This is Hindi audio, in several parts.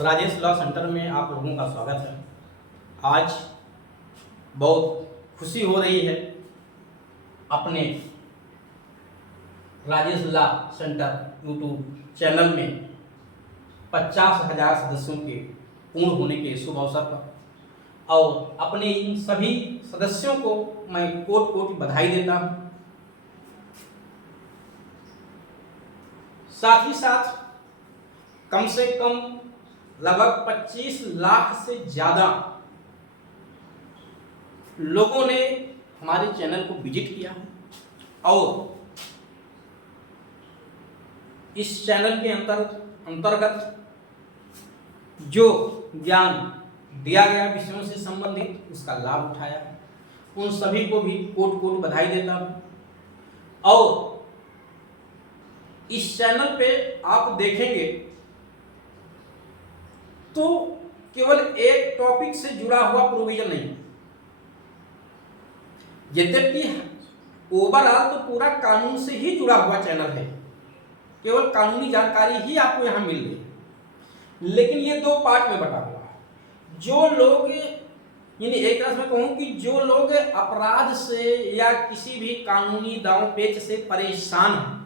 राजेश लॉ सेंटर में आप लोगों का स्वागत है। आज बहुत खुशी हो रही है अपने Rajesh law centre YouTube channel में 50,000 सदस्यों के पूर्ण होने के शुभ अवसर पर, और अपने इन सभी सदस्यों को मैं कोटि कोटि बधाई देता हूँ। साथ ही साथ कम से कम लगभग 25 लाख से ज्यादा लोगों ने हमारे चैनल को विजिट किया है, और इस चैनल के अंतर्गत जो ज्ञान दिया गया विषयों से संबंधित उसका लाभ उठाया। उन सभी को भी कोटि कोटि बधाई देता हूं। और इस चैनल पे आप देखेंगे तो केवल एक टॉपिक से जुड़ा हुआ प्रोविजन नहीं, यद्यपि ओवरऑल तो पूरा कानून से ही जुड़ा हुआ चैनल है, केवल कानूनी जानकारी ही आपको यहां मिल रही है। लेकिन ये दो पार्ट में बटा हुआ है। जो लोग, यानी एक तरह से मैं कहूं कि जो लोग अपराध से या किसी भी कानूनी दांव पेच से परेशान हैं,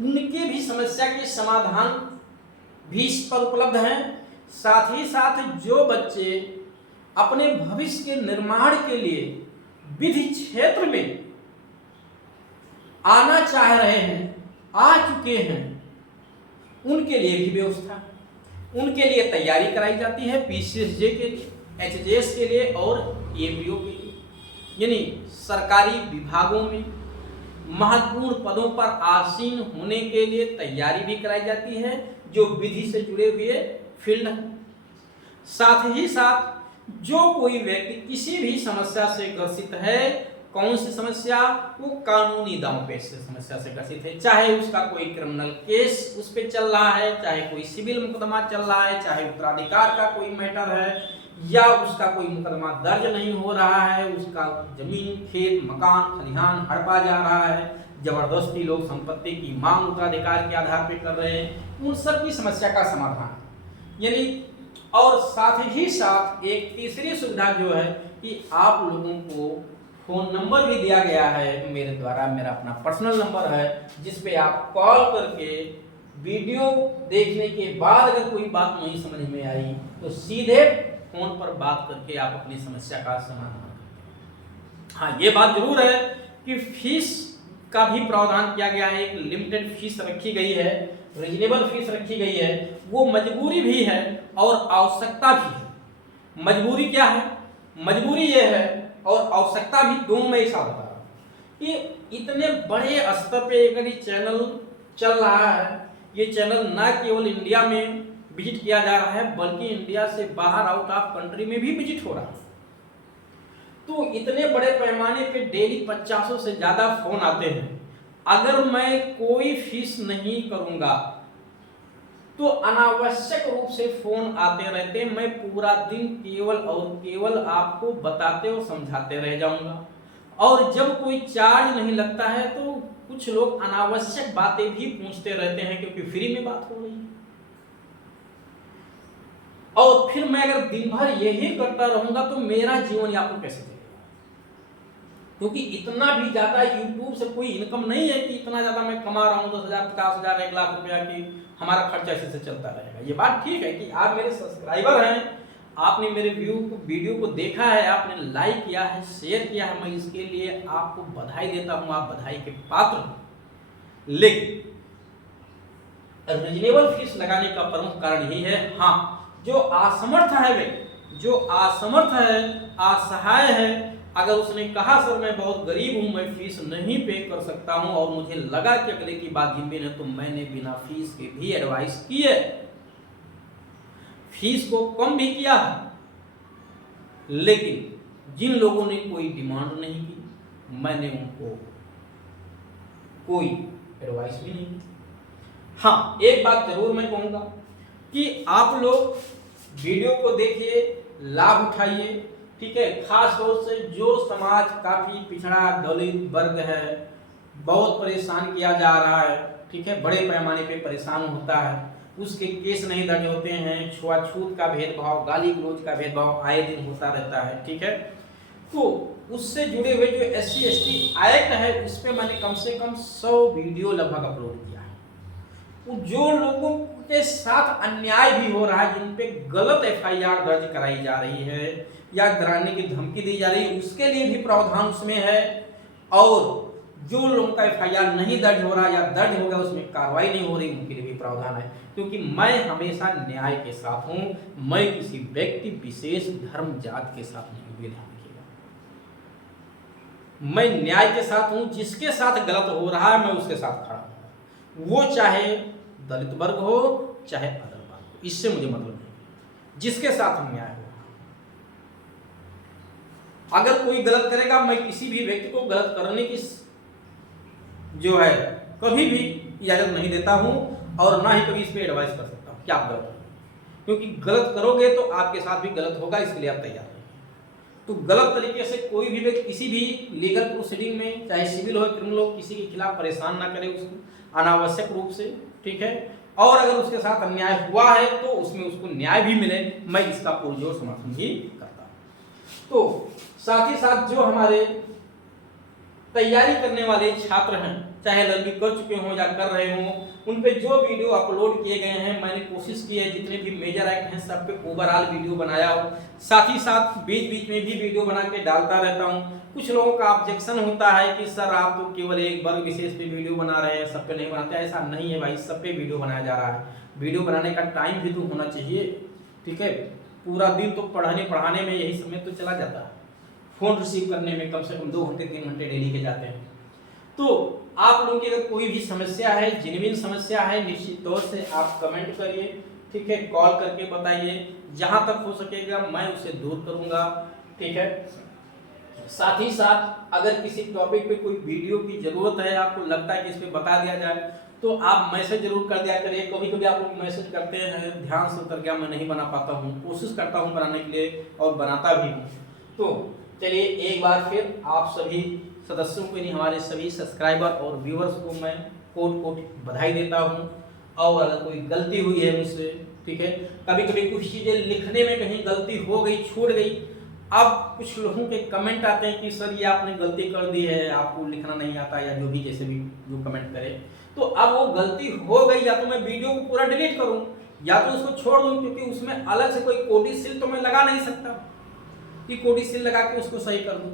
उनके भी समस्या के समाधान भी इस पर उपलब्ध हैं। साथ ही साथ जो बच्चे अपने भविष्य के निर्माण के लिए विधि क्षेत्र में आना चाह रहे हैं, आ चुके हैं, उनके लिए भी व्यवस्था, उनके लिए तैयारी कराई जाती है पीसीएसजे के लिए, एचजेएस के लिए और एपीओ के लिए, यानी सरकारी विभागों में महत्वपूर्ण पदों पर आसीन होने के लिए तैयारी भी कराई जाती है, जो विधि से जुड़े हुए फील्ड हैं। साथ ही साथ जो कोई व्यक्ति किसी भी समस्या से ग्रसित है, कौन सी समस्या, वो कानूनी दांव पेच से समस्या से ग्रसित है, चाहे उसका कोई क्रिमिनल केस उस पर चल रहा है, चाहे कोई सिविल मुकदमा चल रहा है, चाहे उत्तराधिकार का कोई मैटर है, या उसका कोई मुकदमा दर्ज नहीं हो रहा है, उसका जमीन, खेत, मकान, खलिहान हड़पा जा रहा है, जबरदस्ती लोग संपत्ति की मांग उत्तराधिकार के आधार पर कर रहे हैं, उन सब की समस्या का समाधान। यानी और साथ ही साथ एक तीसरी सुविधा जो है कि आप लोगों को फोन नंबर भी दिया गया है मेरे द्वारा, मेरा अपना पर्सनल नंबर है, जिस पे आप कॉल करके वीडियो देखने के बाद अगर कोई बात नहीं समझ में आई तो सीधे फोन पर बात करके आप अपनी समस्या का समाधान करें। हाँ, ये बात जरूर है कि फीस का भी प्रावधान किया गया है, एक लिमिटेड फीस रखी गई है, रीजनेबल फीस रखी गई है। वो मजबूरी भी है और आवश्यकता भी है। मजबूरी क्या है? मजबूरी ये है और आवश्यकता भी, दोनों में ऐसा बता रहा हूं कि इतने बड़े स्तर पे अगर ये चैनल चल रहा है, ये चैनल न केवल इंडिया में विजिट किया जा रहा है बल्कि इंडिया से बाहर आउट ऑफ कंट्री में भी विजिट हो रहा है। तो इतने बड़े पैमाने पे डेली 50 से ज्यादा फोन आते हैं। अगर मैं कोई फीस नहीं करूंगा तो अनावश्यक रूप से फोन आते रहते, मैं पूरा दिन केवल और केवल आपको बताते और समझाते रह जाऊंगा। और जब कोई चार्ज नहीं लगता है तो कुछ लोग अनावश्यक बातें भी पूछते रहते हैं, क्योंकि फ्री में बात हो रही है। और फिर मैं अगर दिन भर यही करता रहूंगा तो मेरा जीवन यापन कैसे चलेगा? क्योंकि इतना भी ज्यादा यूट्यूब से कोई इनकम नहीं है कि इतना ज्यादा मैं कमा रहा हूं, 10,000, 50,000, 1 लाख रुपया की हमारा खर्चा ऐसे से चलता रहेगा। ये बात ठीक है कि आप मेरे सब्सक्राइबर हैं, आपने मेरे वीडियो को देखा है, आपने लाइक किया है, शेयर किया है, मैं इसके लिए आपको बधाई देता हूं, आप बधाई के पात्र हैं। लेकिन रीजनेबल फीस लगाने का प्रमुख कारण यही है। हाँ, जो असमर्थ है व्यक्ति, जो असमर्थ है, असहाय है, अगर उसने कहा सर मैं बहुत गरीब हूं, मैं फीस नहीं पे कर सकता हूं और मुझे लगा कि अगले की बात जिम्मेदारी है, तो मैंने बिना फीस के भी एडवाइस की है, फीस को कम भी किया है। लेकिन जिन लोगों ने कोई डिमांड नहीं की, मैंने उनको कोई एडवाइस भी नहीं की। हाँ, एक बात जरूर मैं कहूंगा कि आप लोग वीडियो को देखिए, लाभ उठाइए, ठीक है। खास तौर से जो समाज काफी पिछड़ा दलित वर्ग है, बहुत परेशान किया जा रहा है, ठीक है, बड़े पैमाने पे परेशान होता है, उसके केस नहीं दर्ज होते हैं, छुआछूत का भेदभाव, गाली गलौज का भेदभाव आए दिन होता रहता है, ठीक है। तो उससे जुड़े हुए जो SC/ST एक्ट है उस पर मैंने कम से कम 100 वीडियो लगभग अपलोड किया है। तो जो लोगों के साथ अन्याय भी हो रहा है, जिन पे गलत FIR दर्ज कराई जा रही है या डराने की धमकी दी जा रही है, उसके लिए भी प्रावधान उसमें है। और जो लोगों का FIR नहीं दर्ज हो रहा या दर्ज हो गया उसमें कार्रवाई नहीं हो रही, उनके लिए भी प्रावधान है। क्योंकि मैं हमेशा न्याय के साथ हूं, मैं किसी व्यक्ति विशेष धर्म जात के साथ नहीं हूं, ध्यान रखिएगा। मैं न्याय के साथ हूं, जिसके साथ गलत हो रहा है मैं उसके साथ खड़ा हूं, वो चाहे दलित वर्ग हो चाहे अदर वर्ग हो, इससे मुझे मतलब नहीं। जिसके साथ हम न्याय हो, अगर कोई गलत करेगा, मैं किसी भी व्यक्ति को गलत करने की जो है कभी भी इजाजत नहीं देता हूं और ना ही कभी इस पे एडवाइस कर सकता हूं कि आप गलत करो, क्योंकि गलत करोगे तो आपके साथ भी गलत होगा, इसके लिए आप तैयार रहिए। तो गलत तरीके से कोई भी व्यक्ति किसी भी लीगल प्रोसीडिंग में, चाहे सिविल हो क्रिमिनल हो, किसी के खिलाफ परेशान ना करे उसको अनावश्यक रूप से, ठीक है। और अगर उसके साथ अन्याय हुआ है तो उसमें उसको न्याय भी मिले, मैं इसका पुरजोर समर्थन भी करता हूं। तो साथ ही साथ जो हमारे तैयारी करने वाले छात्र हैं, चाहे लर्निंग कर चुके हों या कर रहे हों, उन पे जो वीडियो अपलोड किए गए हैं, मैंने कोशिश की है जितने भी मेजर एक्ट हैं सब पे ओवरऑल वीडियो बनाया हो। साथ ही साथ बीच बीच में भी वीडियो बना के डालता रहता हूँ। कुछ लोगों का ऑब्जेक्शन होता है कि सर आप तो केवल एक वर्ग विशेष पे वीडियो बना रहे हैं, सब पे नहीं बनाते। ऐसा नहीं है भाई, सब पे वीडियो बनाया जा रहा है। वीडियो बनाने का टाइम भी तो होना चाहिए, ठीक है। पूरा दिन तो पढ़ाने में यही समय तो चला जाता है, फोन रिसीव करने में कम से कम 2 घंटे 3 घंटे डेली के जाते हैं। तो आप लोगों की अगर कोई भी समस्या है, जेन्युइन समस्या है, निश्चित तौर से आप कमेंट करिए, ठीक है, कॉल करके बताइए, जहां तक हो सकेगा मैं उसे दूर करूंगा, ठीक है। साथ ही साथ अगर किसी टॉपिक पे कोई वीडियो की जरूरत है, आपको लगता है कि इस पे बता दिया जाए, तो आप मैसेज जरूर कर दिया करिए। कभी कभी आप लोग मैसेज करते हैं, ध्यान से उतर गया, मैं नहीं बना पाता हूँ, कोशिश करता हूँ बनाने के लिए और बनाता भी हूँ। तो चलिए एक बार फिर आप सभी सदस्यों को, नहीं हमारे सभी सब्सक्राइबर और व्यूअर्स को मैं कोट बधाई देता हूं। और अगर कोई गलती हुई है मुझसे, ठीक है, कभी कभी कुछ चीज़ें लिखने में कहीं गलती हो गई, छूट गई। अब कुछ लोगों के कमेंट आते हैं कि सर ये आपने गलती कर दी है, आपको लिखना नहीं आता, या जो भी जैसे भी जो कमेंट करे। तो अब वो गलती हो गई, या तो मैं वीडियो को पूरा डिलीट करूँ या तो उसको छोड़ दूँ, क्योंकि उसमें अलग से कोई कोडिसील तो मैं लगा नहीं सकता कि कोडिसील लगा के उसको सही कर दूं,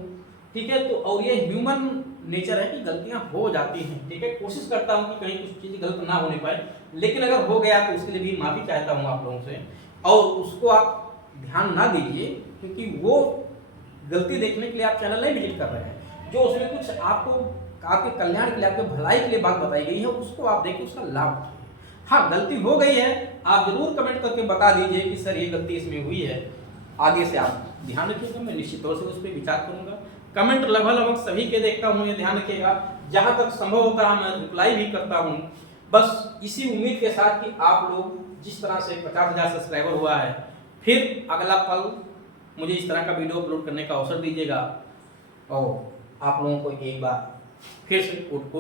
ठीक है। तो और ये ह्यूमन नेचर है कि गलतियां हो जाती हैं, ठीक है। कोशिश करता हूं कि कहीं कुछ चीज़ गलत ना होने पाए, लेकिन अगर हो गया तो उसके लिए भी माफ़ी चाहता हूं आप लोगों से। और उसको आप ध्यान ना दीजिए, क्योंकि वो गलती देखने के लिए आप चैनल नहीं विजिट कर रहे हैं। जो उसमें कुछ आपको आपके कल्याण के लिए, आपके भलाई के लिए बात बताई गई है, उसको आप देखिए, उसका लाभ उठाइए। हाँ, गलती हो गई है, आप जरूर कमेंट करके बता दीजिए कि सर ये गलती इसमें हुई है, आगे से आप ध्यान रखिएगा, मैं निश्चित तौर से उस पर विचार करूंगा। कमेंट लगभग सभी के देखता हूँ, ये ध्यान रखिएगा, जहां तक संभव होता है मैं रिप्लाई भी करता हूँ। बस इसी उम्मीद के साथ कि आप लोग जिस तरह से 50,000 सब्सक्राइबर हुआ है, फिर अगला पल मुझे इस तरह का वीडियो अपलोड करने का अवसर दीजिएगा और आप लोगों को एक बार फिर से कोट